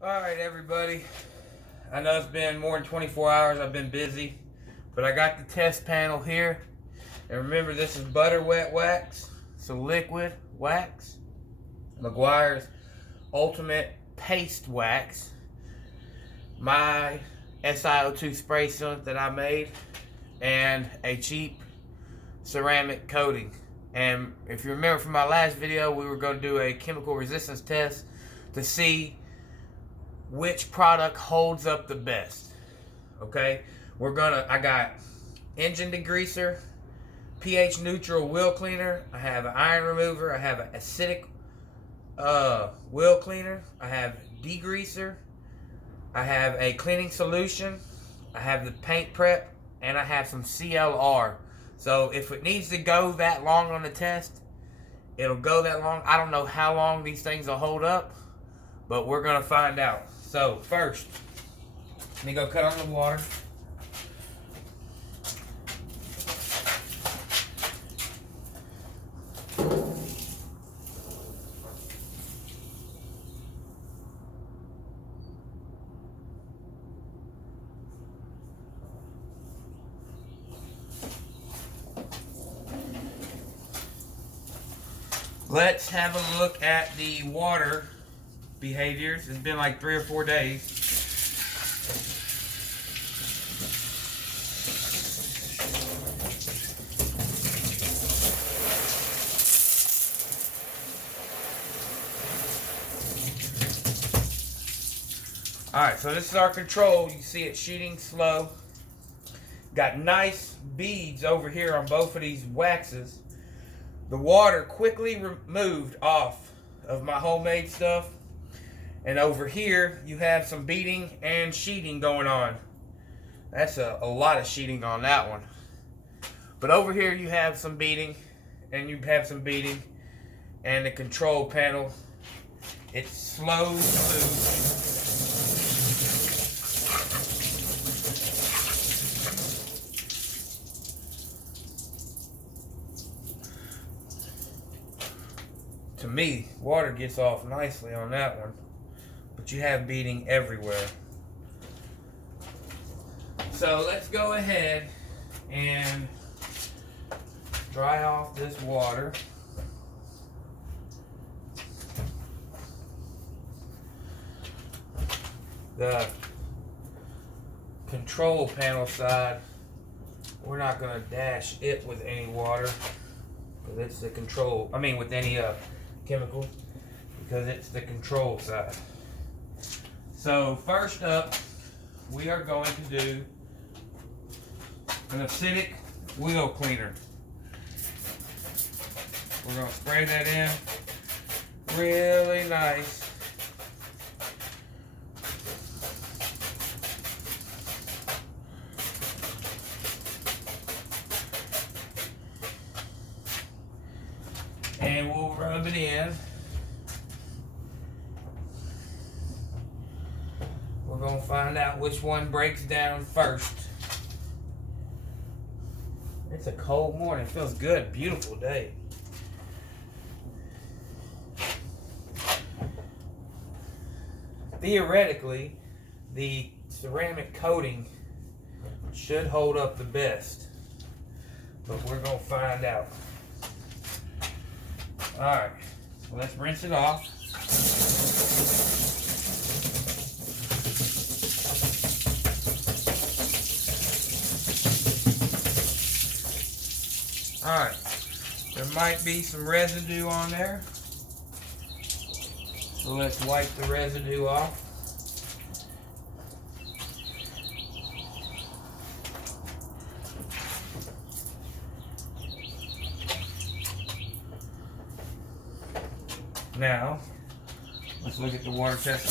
Alright everybody, I know it's been more than 24 hours, I've been busy, but I got the test panel here, and remember this is butter wet wax, so liquid wax, McGuire's Ultimate Paste Wax, my SiO2 spray sealant that I made, and a cheap ceramic coating. And if you remember from my last video, we were going to do a chemical resistance test to see which product holds up the best. Okay, I got engine degreaser, pH neutral wheel cleaner, I have an iron remover, I have an acidic wheel cleaner, I have degreaser, I have a cleaning solution, I have the paint prep, and I have some CLR. So if it needs to go that long on the test, it'll go that long. I don't know how long these things will hold up, but we're gonna find out. So first, let me go cut on the water. Let's have a look at the water behaviors. It's been like 3 or 4 days. Alright, so this is our control. You see it sheeting slow. Got nice beads over here on both of these waxes. The water quickly removed off of my homemade stuff. And over here, you have some beading and sheeting going on. That's a lot of sheeting on that one. But over here, you have some beading, and you have some beading. And the control panel, it's slow to move. To me, water gets off nicely on that one, but you have beading everywhere. So let's go ahead and dry off this water. The control panel side, we're not going to dash it with any water, because it's the control, with any chemical, because it's the control side. So first up, we are going to do an acidic wheel cleaner. We're going to spray that in really nice. And we'll rub it in. We're going to find out which one breaks down first. It's a cold morning. It feels good. Beautiful day. Theoretically, the ceramic coating should hold up the best. But we're going to find out. Alright, so let's rinse it off. Alright, there might be some residue on there. So let's wipe the residue off. Now, let's look at the water test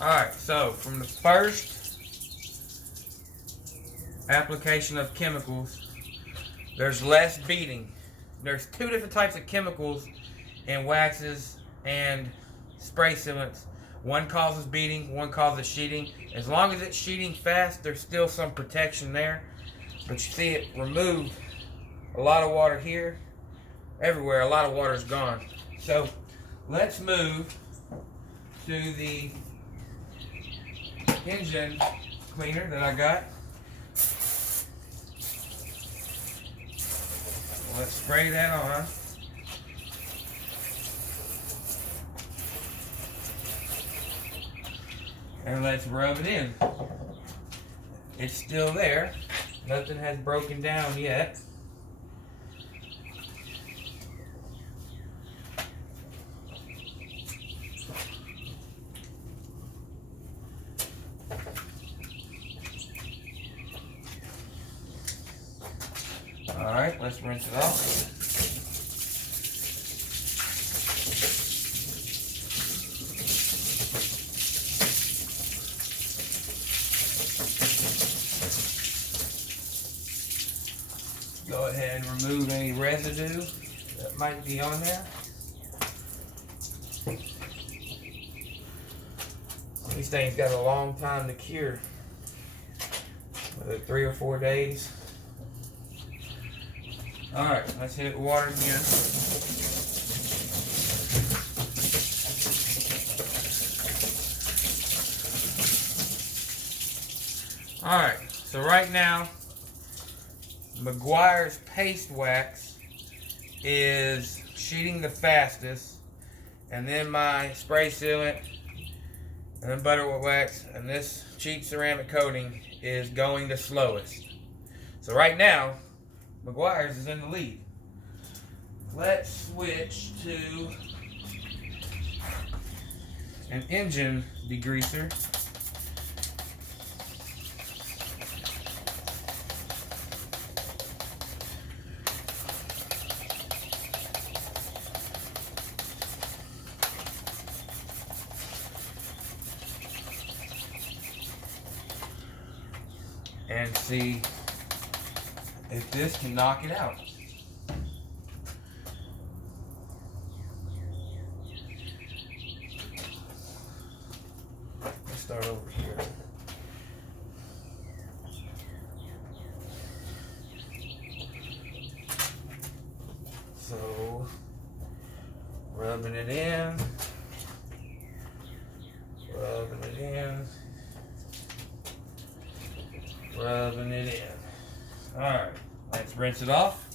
again. Alright, so from the first application of chemicals, there's less beading. There's 2 different types of chemicals in waxes and spray sealants. One causes beading, one causes sheeting. As long as it's sheeting fast, there's still some protection there. But you see it removed a lot of water here, everywhere, a lot of water is gone. So let's move to the engine cleaner that I got. Let's spray that on. And let's rub it in. It's still there. Nothing has broken down yet. Alright, let's rinse it off. Go ahead and remove any residue that might be on there. These things got a long time to cure. 3 or 4 days. Alright, let's hit it with water again. Alright, so right now, Meguiar's paste wax is sheeting the fastest, and then my spray sealant, and then butter wax, and this cheap ceramic coating is going the slowest. So right now, Meguiar's is in the lead. Let's switch to an engine degreaser. And see if this can knock it out. Let's start over here. So, rubbing it in, rubbing it in, rubbing it in. Alright, let's rinse it off.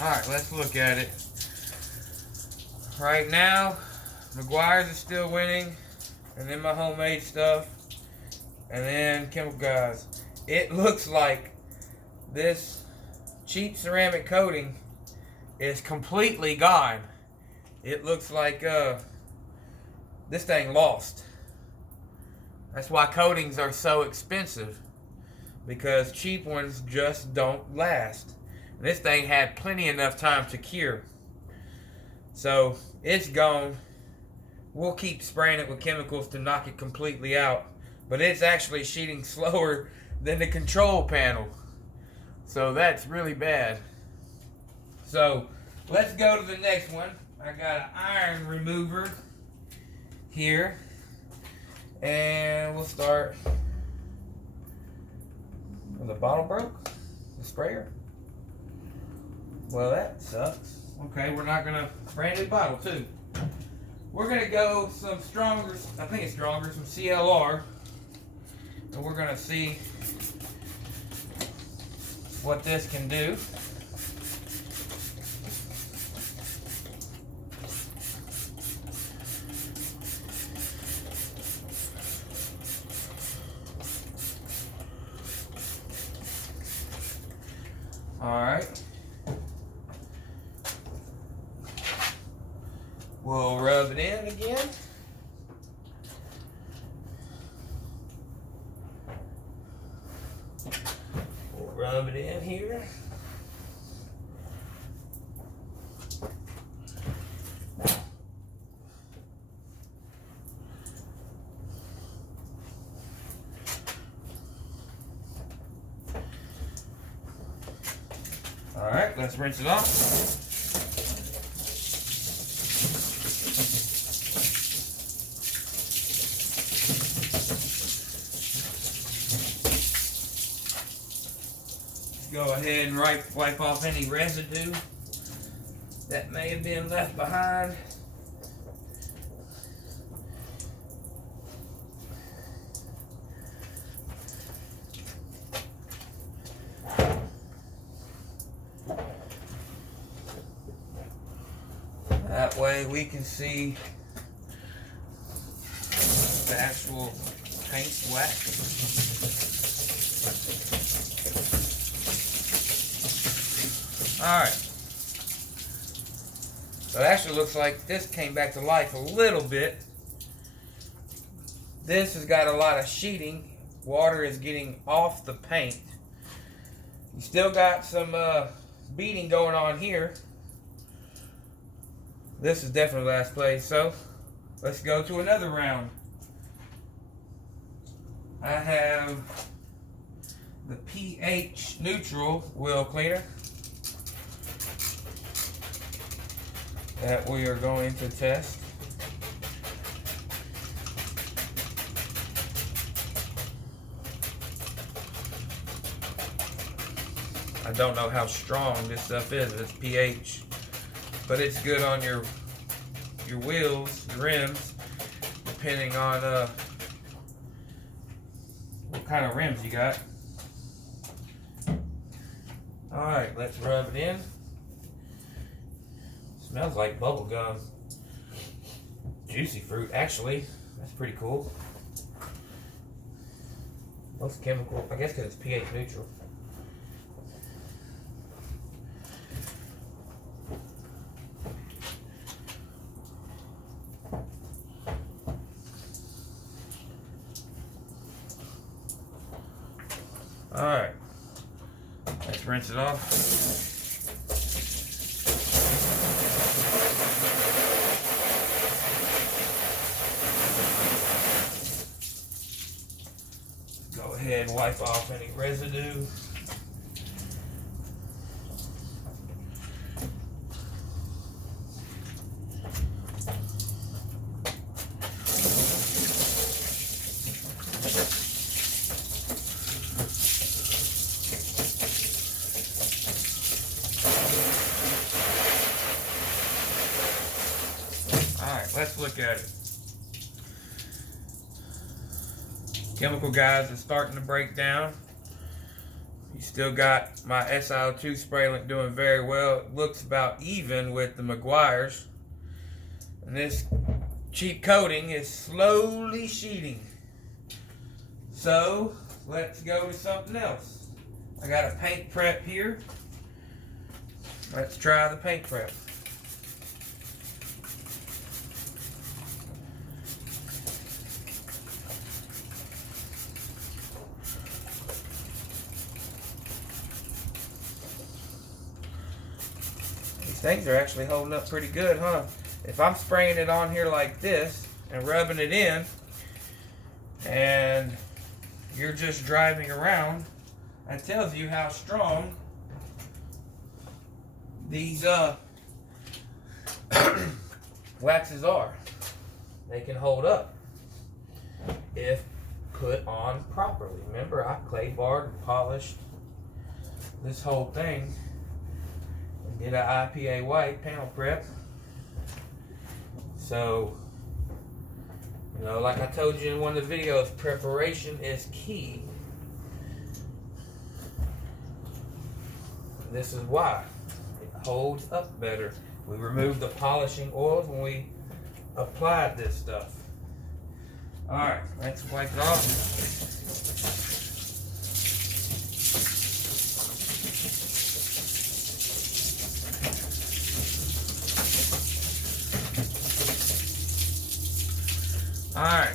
Alright, let's look at it. Right now, Meguiar's is still winning, and then my homemade stuff, and then Chemical Guys. It looks like this cheap ceramic coating is completely gone. It looks like this thing lost. That's why coatings are so expensive, because cheap ones just don't last. And this thing had plenty enough time to cure. So it's gone. We'll keep spraying it with chemicals to knock it completely out, but it's actually sheeting slower than the control panel. So that's really bad. So let's go to the next one. I got an iron remover here. And we'll start. Well, the bottle broke? The sprayer? Well, that sucks. Okay, we're not gonna spray a new bottle too. We're gonna go some stronger, I think it's stronger, some CLR. And we're gonna see what this can do. All right. We'll rub it in again. Rub it in here. All right, let's rinse it off. Go ahead and wipe off any residue that may have been left behind. That way we can see the actual paint wax. Alright. So it actually looks like this came back to life a little bit. This has got a lot of sheeting. Water is getting off the paint. You still got some beading going on here. This is definitely last place, so let's go to another round. I have the pH neutral wheel cleaner that we are going to test. I don't know how strong this stuff is. It's pH. But it's good on your wheels, your rims, depending on what kind of rims you got. Alright, let's rub it in. Smells like bubble gum. Juicy fruit, actually. That's pretty cool. What's chemical? I guess because it's pH neutral. Alright, let's rinse it off. Go ahead and wipe off any residue. Let's look at it. Chemical guys is starting to break down. You still got my SiO2 spray doing very well. It looks about even with the Meguiar's. And this cheap coating is slowly sheeting. So let's go to something else. I got a paint prep here. Let's try the paint prep. Things are actually holding up pretty good, huh? If I'm spraying it on here like this and rubbing it in and you're just driving around, that tells you how strong these waxes are. They can hold up if put on properly. Remember, I clay barred and polished this whole thing. Did an IPA white panel prep. So, you know, like I told you in one of the videos, preparation is key. This is why it holds up better. We removed the polishing oils when we applied this stuff. Alright, let's wipe it off. Alright,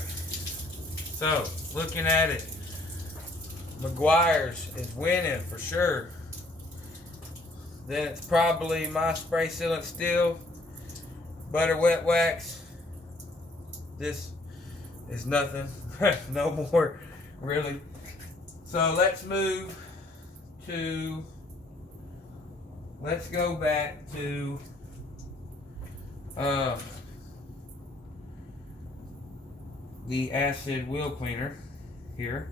so looking at it, Meguiar's is winning for sure. Then it's probably my spray sealant steel, butter wet wax. This is nothing, no more really. So let's go back to the acid wheel cleaner here.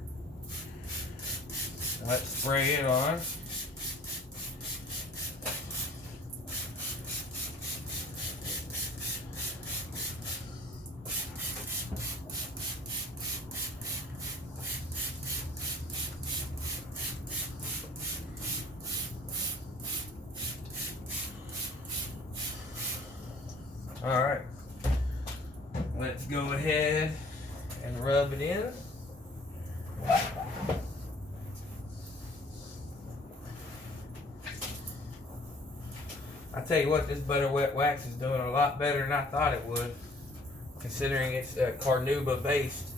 Let's spray it on. Alright. Let's go ahead and rub it in. I tell you what, this butter wet wax is doing a lot better than I thought it would, considering it's carnauba based.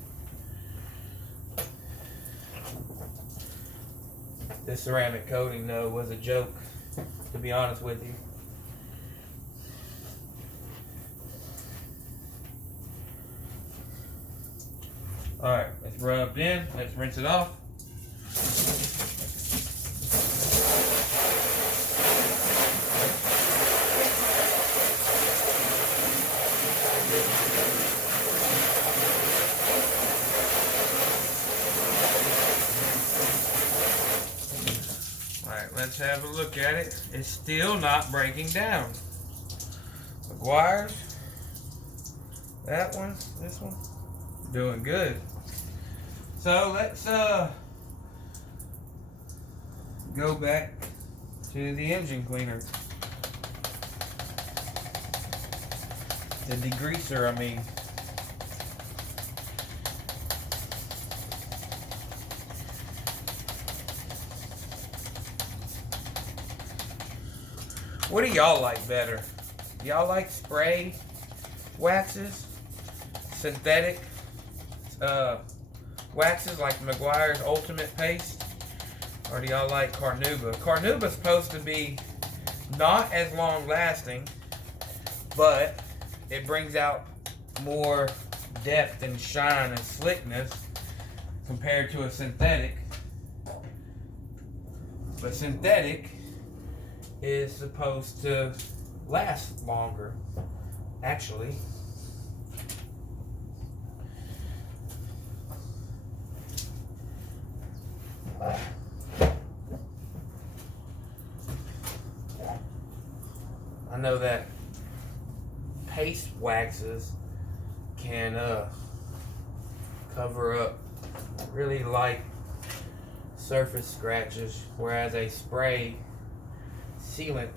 This ceramic coating though was a joke, to be honest with you. Alright, it's rubbed in. Let's rinse it off. Alright, let's have a look at it. It's still not breaking down. McGuire's, that one, this one, doing good. So let's go back to the engine cleaner. The degreaser, I mean. What do y'all like better? Y'all like spray waxes, synthetic waxes like McGuire's Ultimate Paste, or do y'all like carnauba? Carnauba's supposed to be not as long lasting, but it brings out more depth and shine and slickness compared to a synthetic. But synthetic is supposed to last longer, actually. I know that paste waxes can cover up really light surface scratches, whereas a spray sealant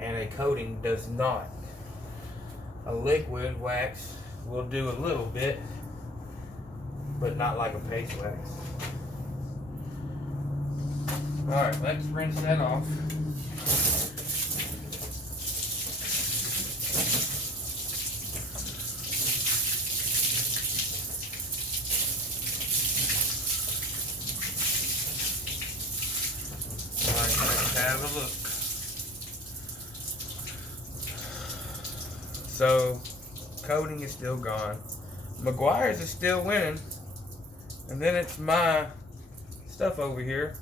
and a coating does not. A liquid wax will do a little bit, but not like a paste wax. Alright, let's rinse that off. Alright, let's have a look. So, coating is still gone. McGuire's is still winning. And then it's my stuff over here.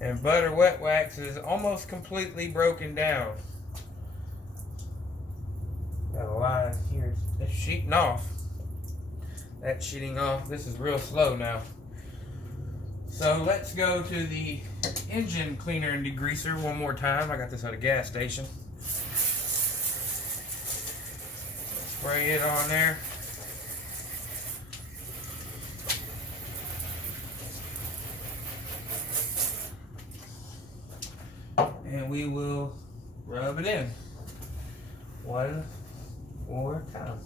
And butter wet wax is almost completely broken down. Got a line here. It's sheeting off. That's sheeting off. This is real slow now. So let's go to the engine cleaner and degreaser one more time. I got this at a gas station. Spray it on there. And we will rub it in one more time.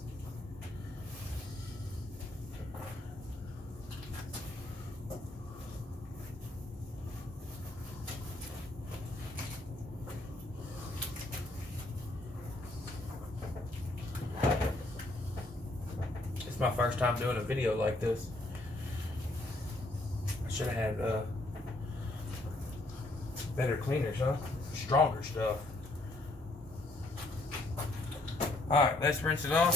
It's my first time doing a video like this. I should have had better cleaners, huh? Stronger stuff. Alright, let's rinse it off.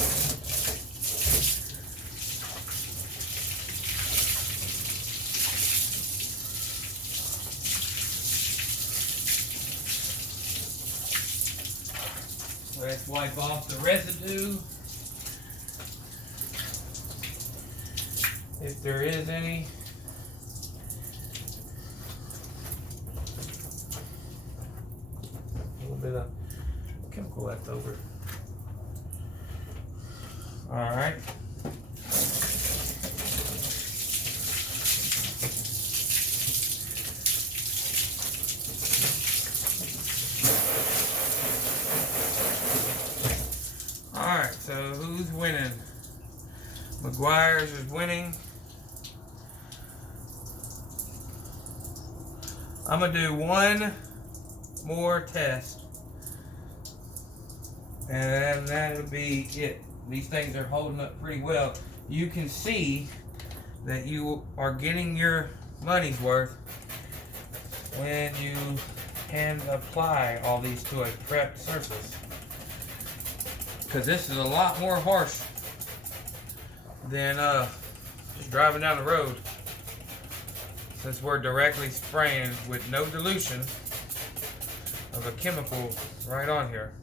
Let's wipe off the residue, if there is any. A little bit of chemical left over. All right. All winning. Meguiar's is winning. I'm going to do one more test. And that'll be it. These things are holding up pretty well. You can see that you are getting your money's worth when you can apply all these to a prepped surface. Because this is a lot more harsh than just driving down the road. Since we're directly spraying with no dilution of a chemical right on here.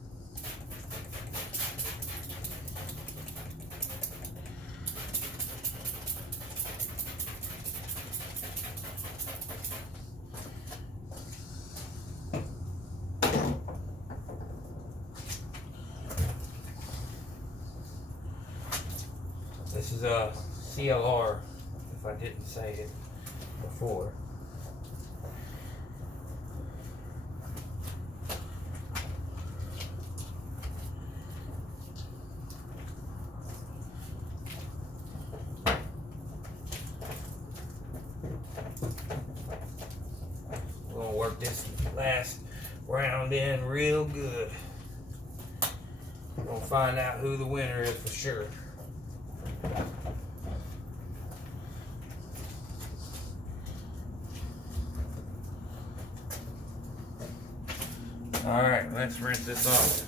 This is a CLR, if I didn't say it before. We're gonna work this last round in real good. We're gonna find out who the winner is for sure. Alright, let's rinse this off.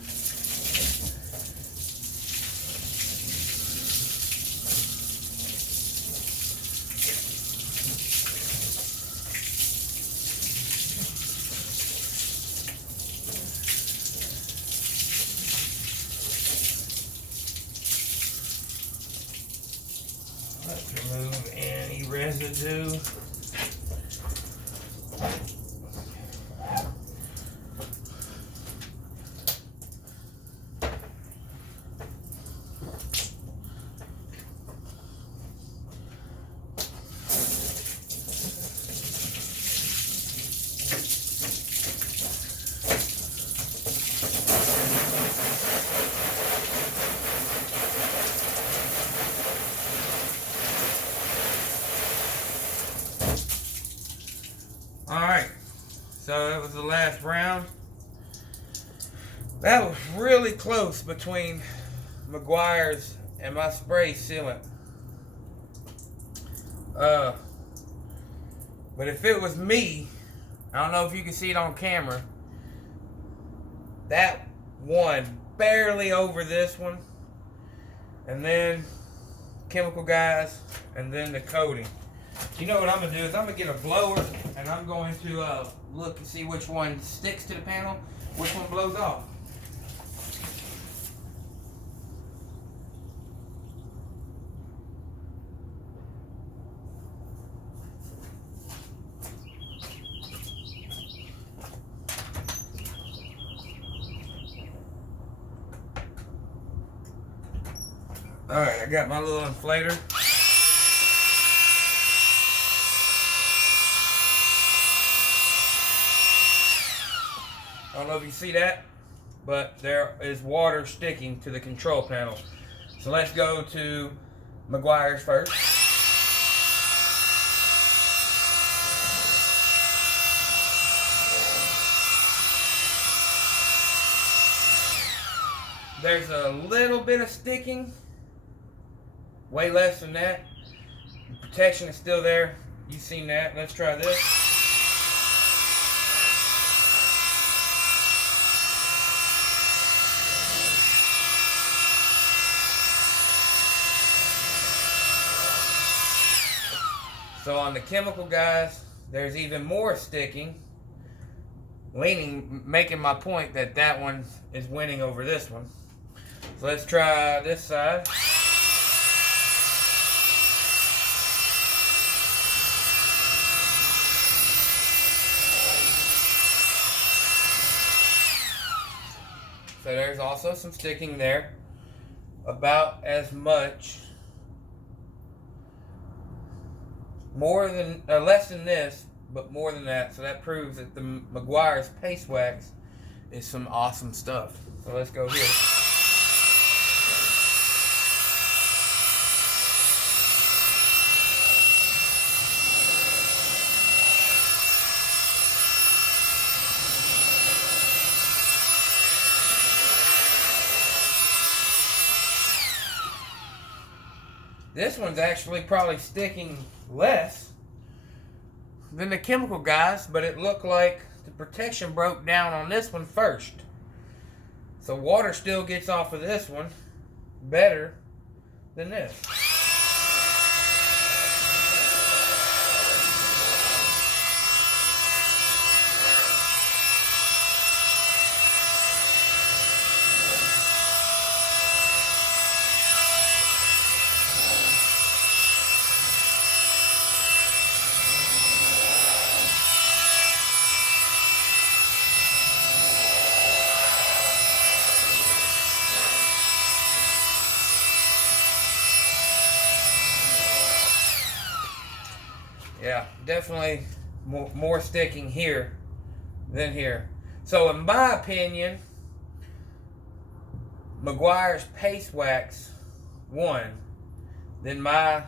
Let's remove any residue. Alright, so that was the last round. That was really close between Meguiar's and my spray sealant. But if it was me, I don't know if you can see it on camera, that one barely over this one, and then Chemical Guys, and then the coating. You know what I'm going to do is I'm going to get a blower and I'm going to look and see which one sticks to the panel, which one blows off. Alright, I got my little inflator. I don't know if you see that, but there is water sticking to the control panel. So let's go to Meguiar's first. There's a little bit of sticking, way less than that. The protection is still there. You've seen that. Let's try this. So on the Chemical Guys, there's even more sticking, making my point that that one is winning over this one. So let's try this side. So there's also some sticking there, about as much. Less than this, but more than that. So that proves that the Meguiar's paste wax is some awesome stuff. So let's go here. This one's actually probably sticking less than the chemical guys, but it looked like the protection broke down on this one first. So water still gets off of this one better than this. Yeah, definitely more sticking here than here. So in my opinion, Meguiar's Paste Wax won. Then my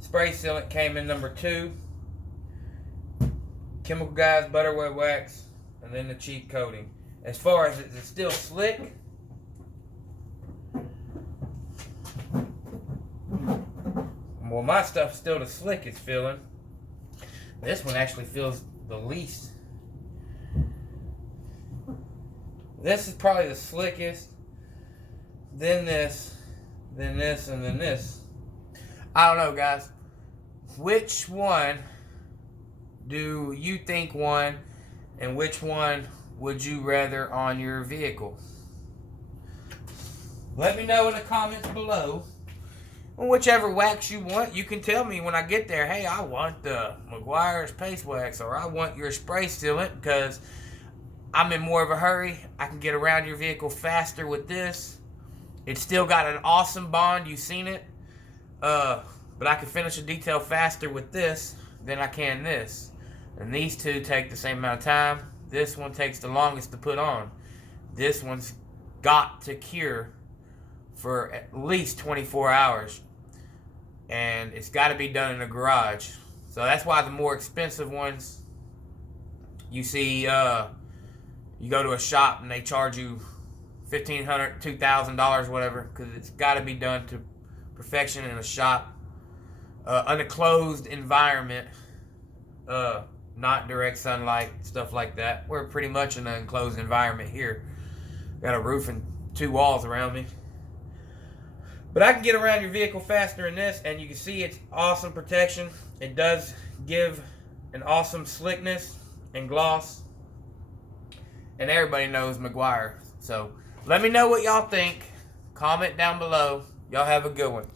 spray sealant came in number 2. Chemical Guys Butter Wet Wax, and then the cheap coating. As far as it's still slick, well, my stuff's still the slickest feeling. This one actually feels the least. This is probably the slickest. Then this, and then this. I don't know, guys. Which one do you think won, and which one would you rather on your vehicle? Let me know in the comments below. Whichever wax you want, you can tell me when I get there, hey, I want the Meguiar's Paste Wax, or I want your spray sealant, because I'm in more of a hurry. I can get around your vehicle faster with this. It's still got an awesome bond. You've seen it. But I can finish a detail faster with this than I can this. And these two take the same amount of time. This one takes the longest to put on. This one's got to cure for at least 24 hours. And it's got to be done in a garage. So that's why the more expensive ones, you see, you go to a shop and they charge you $1,500, $2,000, whatever, because it's got to be done to perfection in a shop, in a closed environment, not direct sunlight, stuff like that. We're pretty much in an enclosed environment here. Got a roof and 2 walls around me. But I can get around your vehicle faster than this, and you can see it's awesome protection. It does give an awesome slickness and gloss. And everybody knows Meguiar. So let me know what y'all think. Comment down below. Y'all have a good one.